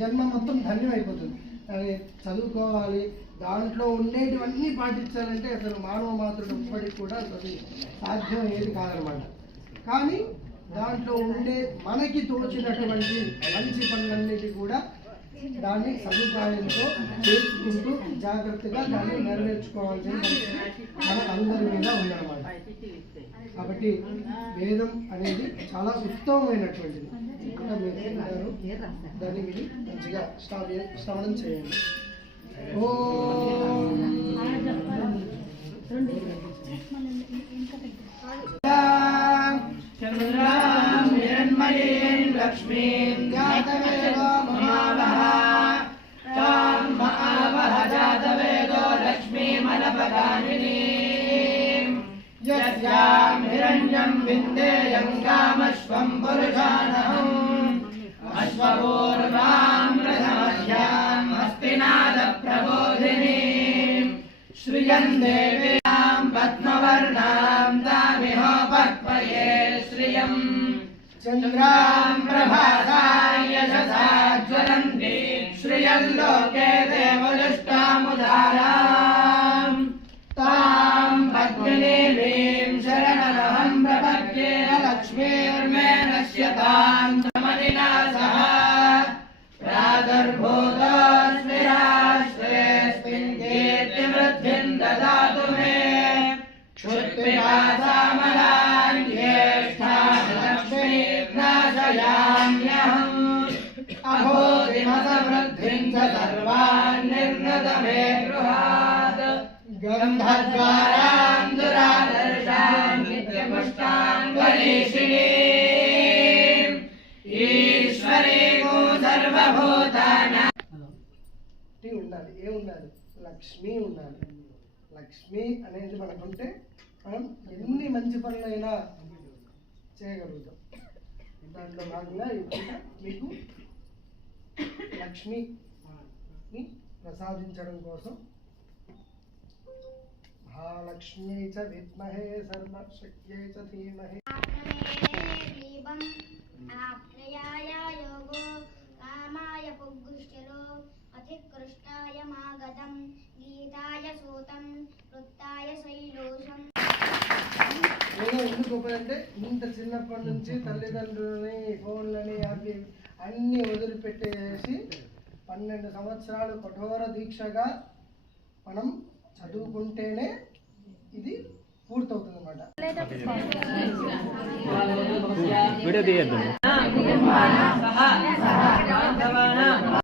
జన్మ మొత్తం ధన్యం అయిపోతుంది. అది చదువుకోవాలి, దాంట్లో ఉండేటివన్నీ పాటించాలంటే అసలు మానవ మాత్రుడు ఇప్పటికి కూడా అది సాధ్యం ఏది కాదనమాట. కానీ దాంట్లో ఉండే మనకి తోచినటువంటి మంచి పనులన్నిటి కూడా దాన్ని సదుపాయంతో చేసుకుంటూ జాగ్రత్తగా దాన్ని నెరవేర్చుకోవాల్సిన మన అందరి మీద ఉందన్నమాట. కాబట్టి వేదం అనేది చాలా ఉత్తమమైనటువంటిది. ఇంకా మీరు దాన్ని మీరు మంచిగా శ్రవణం చేయండి. हिरण्यं विन्देयं कामश्वं पुरुषानहम् अश्वपूर्वां रथमध्यां हस्तिनादप्रबोधिनीं श्रियं देव्यां पद्मवर्णां दामिहोपक्वये श्रियं चन्द्रां प्रभातां यशसा ज्वलन्ति श्रियं लोके देवदुष्टामुदारां तां पद्मिनीं शरणमहं प्रपद्ये लक्ष्मीर्मे नश्यतां समदिना सह प्रादुर्भूतस्मिराश्रयेऽस्मिन् कीर्तिवृद्धिं ददातु मे क्षुत्पिपासामलान् ज्येष्ठां लक्ष्मीर्नाशयाम्यहम् अभूतिमसमृद्धिं च सर्वान् निर्नद मे गृहात् गन्धद्वारां दुरादर्शां नित्यपुष्टां गणेशिनीम् ఈశ్వరీము సర్వభూతానాం ఉండాలి. ఏముండాలి? లక్ష్మి ఉండాలి. లక్ష్మి అనేది మనకుంటే మనం ఎన్ని మంచి పనులైనా చేయగలుగుతాం. దాంట్లో భాగంగా ఇప్పుడు మీకు లక్ష్మిని ప్రసాదించడం కోసం మహాలక్ష్మీ చ విద్మహే సర్వశక్త్యై చ ధీమహి ఆప్యాయ యోగో కామాయ పుగ్గుష్ఠలో అతికృష్టాయ మాగతం గీతాయ సూతం వృత్తాయ శైలోషం. ఎందుకు గొప్పదంటే ఇంత చిన్నప్పటి నుంచి తల్లిదండ్రులని ఫోన్లని అవి అన్నీ వదిలిపెట్టేసి 12 సంవత్సరాలు కఠోర దీక్షగా మనం చదువుకుంటేనే ఇది పూర్తవుతుంది అన్నమాట. వీడియో తీయద్దు.